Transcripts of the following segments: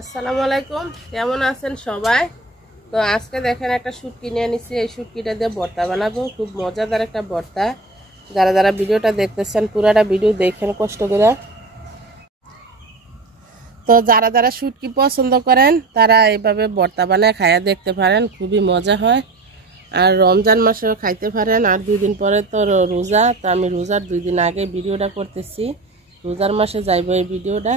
আসসালামু আলাইকুম, কেমন আছেন সবাই? তো আজকে দেখেন একটা শুটকি নিয়ে নিচ্ছি। এই শুটকিটা দিয়ে ভর্তা বানাবো, খুব মজাদার একটা ভর্তা। যারা যারা ভিডিওটা দেখতেছেন পুরাটা ভিডিও দেখেন কষ্ট করে। তো যারা যারা শুটকি পছন্দ করেন তারা এইভাবে ভর্তা বানায় খাইয়া দেখতে পারেন, খুবই মজা হয়। আর রমজান মাসেও খাইতে পারেন। আর 2 দিন পরে তো রোজা, তো আমি রোজার 2 দিন আগে ভিডিওটা করতেছি। রোজার মাসে যাইব এই ভিডিওটা।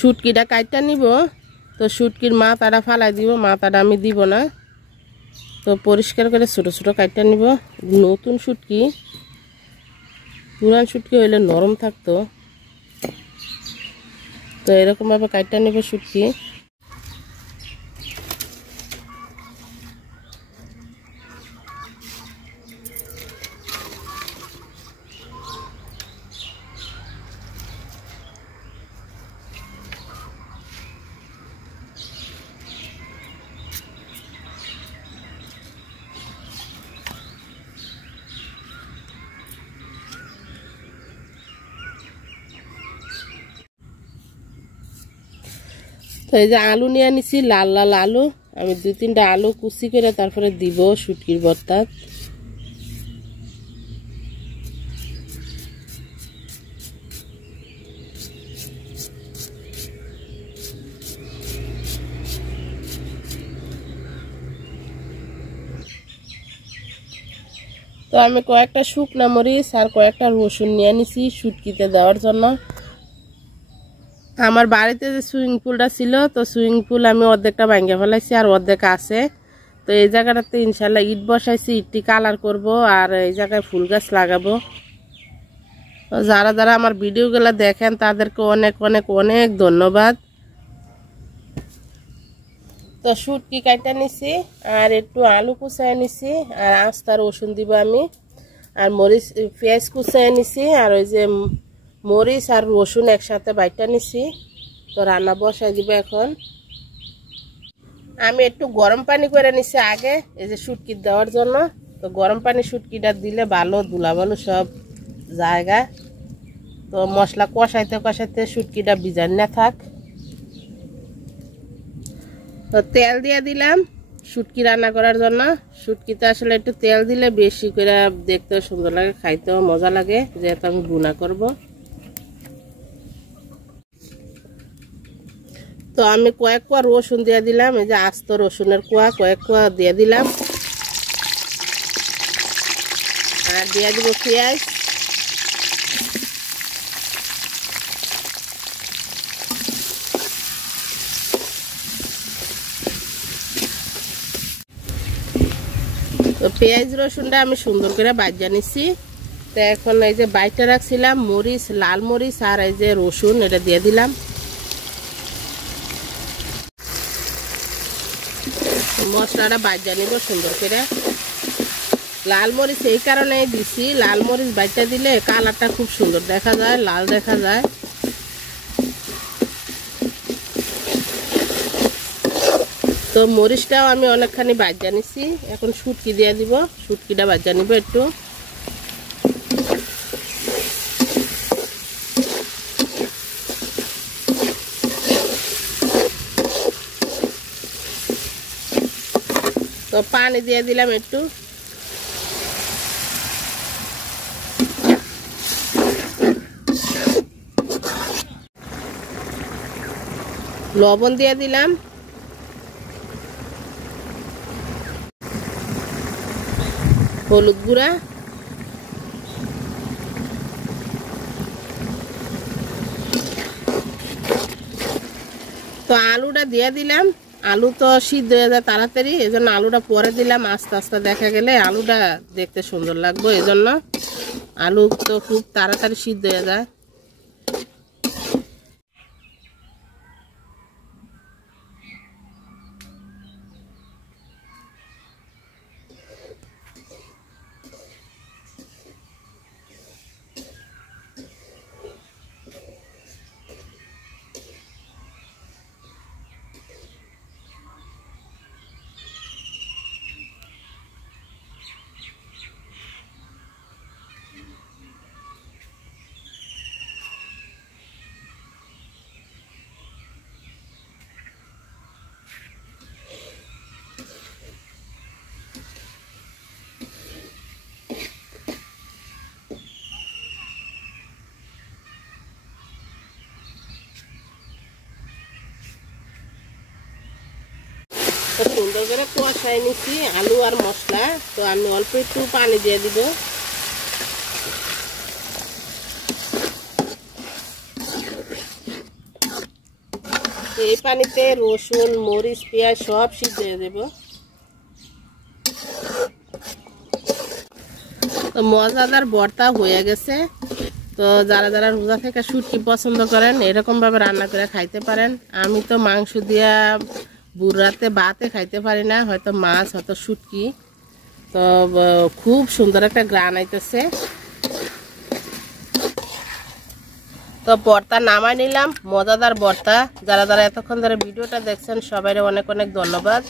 শুটকিটা কাটটা নিব। তো শুটকির মাথাটা ফালাই দিব, মাথাটা আমি দিব না। তো পরিষ্কার করে ছোটো ছোটো কাটটা নিব। নতুন শুটকি, পুরান শুটকি হইলে নরম থাকতো। তো এরকমভাবে কাটটা নিব শুটকি। তো এই যে আলু নিয়ে নিছি, লাল লাল আলু। আমি 2-3টা আলু কুচি করে তারপরে দিব শুটকির ভর্তা। তো আমি কয়েকটা শুকনা মরিচ আর কয়েকটা রসুন নিয়ে নিছি শুটকিতে দেওয়ার জন্য। আমার বাড়িতে যে সুইমিং পুলটা ছিল, তো সুইমিং পুল আমি অর্ধেকটা ভাঙে ফেলাইছি আর অর্ধেক আছে। তো এই জায়গাটাতে ইনশাল্লাহ ইট বসাইছি, ইটটি কালার করব আর এই জায়গায় ফুল গাছ লাগাবো। তো যারা যারা আমার ভিডিওগুলো দেখেন তাদেরকে অনেক অনেক অনেক ধন্যবাদ। তো শুটকি কাটা নিছি আর একটু আলু কুচাই নিছি আর আস্তা রসুন দিব আমি। আর মরিচ পেঁয়াজ কুচাই নিছি আর ওই যে মরিচ আর রসুন একসাথে বাইটা নিছি। তো রান্না বসাই দিব এখন। আমি একটু গরম পানি করে নিছি আগে, এই যে শুটকি দেওয়ার জন্য। তো গরম পানি শুটকিটা দিলে ভালো ধুলাবালু সব জায়গা। তো মশলা কষাইতে কষাইতে শুটকিটা ভিজান না থাক। তো তেল দিয়ে দিলাম শুটকি রান্না করার জন্য। শুটকিতে আসলে একটু তেল দিলে বেশি করে দেখতেও সুন্দর লাগে, খাইতেও মজা লাগে, যেহেতু আমি ভুনা করব। তো আমি কয়েক কোয়া রসুন দিয়ে দিলাম, এই যে আস্ত রসুনের কোয়া কয়েক কোয়া দিয়ে দিলাম। আর দিয়ে দিব পেঁয়াজ। তো পেঁয়াজ রসুনটা আমি সুন্দর করে ভাজা নিছি। তো এখন এই যে বাইটা রাখছিলাম মরিচ, লাল মরিচ আর এই যে রসুন, এটা দিয়ে দিলাম। মশলাটা ভাজা নিব সুন্দর করে। লাল মরিচ এই কারণে দিছি, লাল মরিচ বাইটা দিলে কালারটা খুব সুন্দর দেখা যায়, লাল দেখা যায়। তো মরিচটাও আমি অনেকখানি ভাজা নিছি। এখন শুটকি দিয়ে দিব, শুটকিটা ভাজা নিব একটু। তো পানি দিয়ে দিলাম একটু। লবণ দিয়ে দিলাম। হলুদ গুঁড়া। তো আলুটা দিয়ে দিলাম। আলু তো সিদ্ধ হয়ে যায় তাড়াতাড়ি, এই জন্য আলুটা পরে দিলাম। আস্তে আস্তে দেখা গেলে আলুটা দেখতে সুন্দর লাগবে, এই জন্য। আলু তো খুব তাড়াতাড়ি সিদ্ধ হয়ে যায়। তো সুন্দর করে কষাই নিচ্ছি আলু আর মশলা। তো আমি অল্প একটু পানি দিয়ে দিব। এই পানিতে রসুন মরিচ পেঁয়াজ সব সিদ্ধ দিয়ে দেব। তো মজাদার ভর্তা হয়ে গেছে। তো যারা যারা রোজা থেকে শুটকি পছন্দ করেন এরকম ভাবে রান্না করে খাইতে পারেন। আমি তো মাংস দিয়া বুড়াতে ভাতে খাইতে পারি না, হয়তো মাছ হয়তো শুটকি। তো খুব সুন্দর একটা গ্রান আইতেছে। তো ভর্তা নামাই নিলাম, মজাদার ভর্তা। যারা যারা এতক্ষণ ধরে ভিডিওটা দেখছেন সবাই অনেক অনেক ধন্যবাদ।